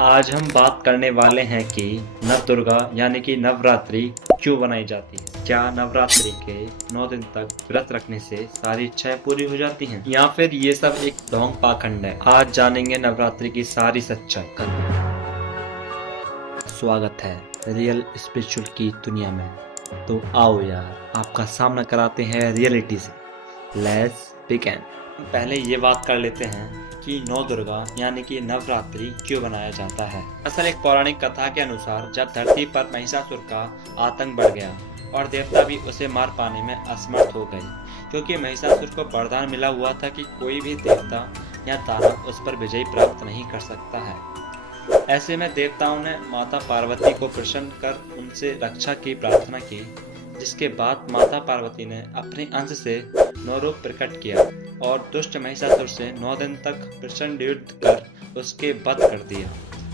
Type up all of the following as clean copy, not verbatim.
आज हम बात करने वाले हैं कि नव दुर्गा यानी कि नवरात्रि क्यों बनाई जाती है। क्या नवरात्रि के 9 दिन तक व्रत रखने से सारी इच्छाएं पूरी हो जाती हैं या फिर ये सब एक ढोंग पाखंड है। आज जानेंगे नवरात्रि की सारी सच्चाई। स्वागत है रियल स्पिरिचुअल की दुनिया में। तो आओ यार, आपका सामना कराते हैं रियलिटी से। Let's begin. पहले ये बात कर लेते हैं कि 9 दुर्गा यानी कि नवरात्रि क्यों बनाया जाता है। असल एक पौराणिक कथा के अनुसार जब धरती पर महिषासुर का आतंक बढ़ गया और देवता भी उसे मार पाने में असमर्थ हो गए, क्योंकि महिषासुर को वरदान मिला हुआ था कि कोई भी देवता या दानव उस पर विजय प्राप्त नहीं कर सकता है। ऐसे में देवताओं ने माता पार्वती को प्रसन्न कर उनसे रक्षा की प्रार्थना की, जिसके बाद माता पार्वती ने अपने अंश से 9 रूप प्रकट किया और दुष्ट महिषासुर से 9 दिन तक प्रचंड युद्ध कर उसके वध कर दिया।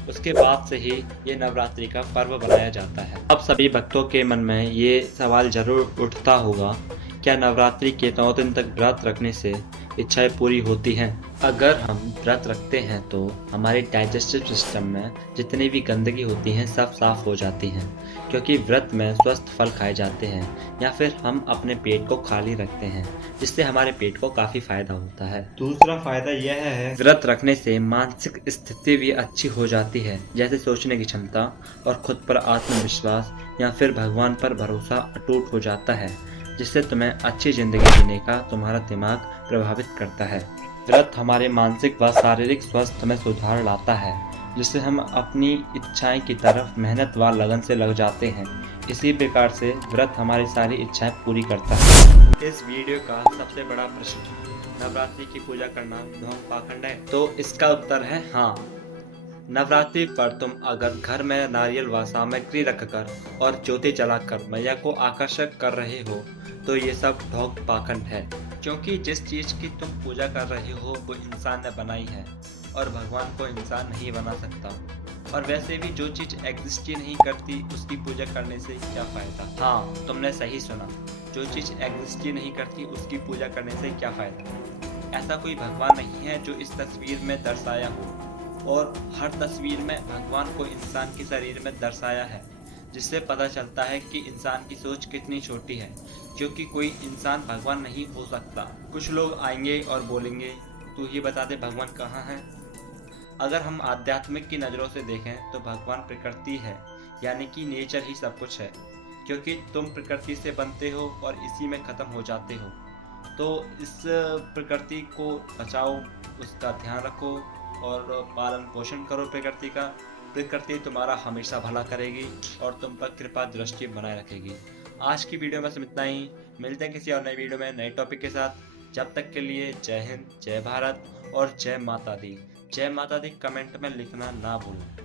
उसके बाद से ही ये नवरात्रि का पर्व बनाया जाता है। अब सभी भक्तों के मन में ये सवाल जरूर उठता होगा, क्या नवरात्रि के 9 दिन तक व्रत रखने से इच्छाएं पूरी होती हैं? अगर हम व्रत रखते हैं तो हमारे डाइजेस्टिव सिस्टम में जितनी भी गंदगी होती है सब साफ हो जाती हैं, क्योंकि व्रत में स्वस्थ फल खाए जाते हैं या फिर हम अपने पेट को खाली रखते हैं, जिससे हमारे पेट को काफी फायदा होता है। दूसरा फायदा यह है, व्रत रखने से मानसिक स्थिति भी अच्छी हो जाती है, जैसे सोचने की क्षमता और खुद पर आत्मविश्वास या फिर भगवान पर भरोसा अटूट हो जाता है, जिससे तुम्हें अच्छी जिंदगी जीने का तुम्हारा दिमाग प्रभावित करता है। व्रत हमारे मानसिक व शारीरिक स्वास्थ्य में सुधार लाता है, जिससे हम अपनी इच्छाएं की तरफ मेहनत व लगन से लग जाते हैं। इसी प्रकार से व्रत हमारी सारी इच्छाएं पूरी करता है। इस वीडियो का सबसे बड़ा प्रश्न, नवरात्रि की पूजा करना ढोंग पाखंड है? तो इसका उत्तर है हाँ। नवरात्रि पर तुम अगर घर में नारियल व सामग्री रखकर और ज्योति जलाकर मैया को आकर्षक कर रहे हो तो ये सब ढोंग पाखंड है, क्योंकि जिस चीज की तुम पूजा कर रहे हो वो इंसान ने बनाई है और भगवान को इंसान नहीं बना सकता। और वैसे भी जो चीज एग्जिस्ट ही नहीं करती उसकी पूजा करने से क्या फायदा। हाँ, तुमने सही सुना, जो चीज एग्जिस्ट ही नहीं करती उसकी पूजा करने से क्या फायदा। ऐसा कोई भगवान नहीं है जो इस तस्वीर में दर्शाया हो, और हर तस्वीर में भगवान को इंसान के शरीर में दर्शाया है, जिससे पता चलता है कि इंसान की सोच कितनी छोटी है, क्योंकि कोई इंसान भगवान नहीं हो सकता। कुछ लोग आएंगे और बोलेंगे तू ही बता दे भगवान कहाँ है। अगर हम आध्यात्मिक की नज़रों से देखें तो भगवान प्रकृति है, यानी कि नेचर ही सब कुछ है, क्योंकि तुम प्रकृति से बनते हो और इसी में ख़त्म हो जाते हो। तो इस प्रकृति को बचाओ, उसका ध्यान रखो और पालन पोषण करो प्रकृति का। प्रकृति तुम्हारा हमेशा भला करेगी और तुम पर कृपा दृष्टि बनाए रखेगी। आज की वीडियो में सिर्फ इतना ही। मिलते हैं किसी और नई वीडियो में नए टॉपिक के साथ। जब तक के लिए जय हिंद, जय भारत और जय माता दी। जय माता दी कमेंट में लिखना ना भूलें।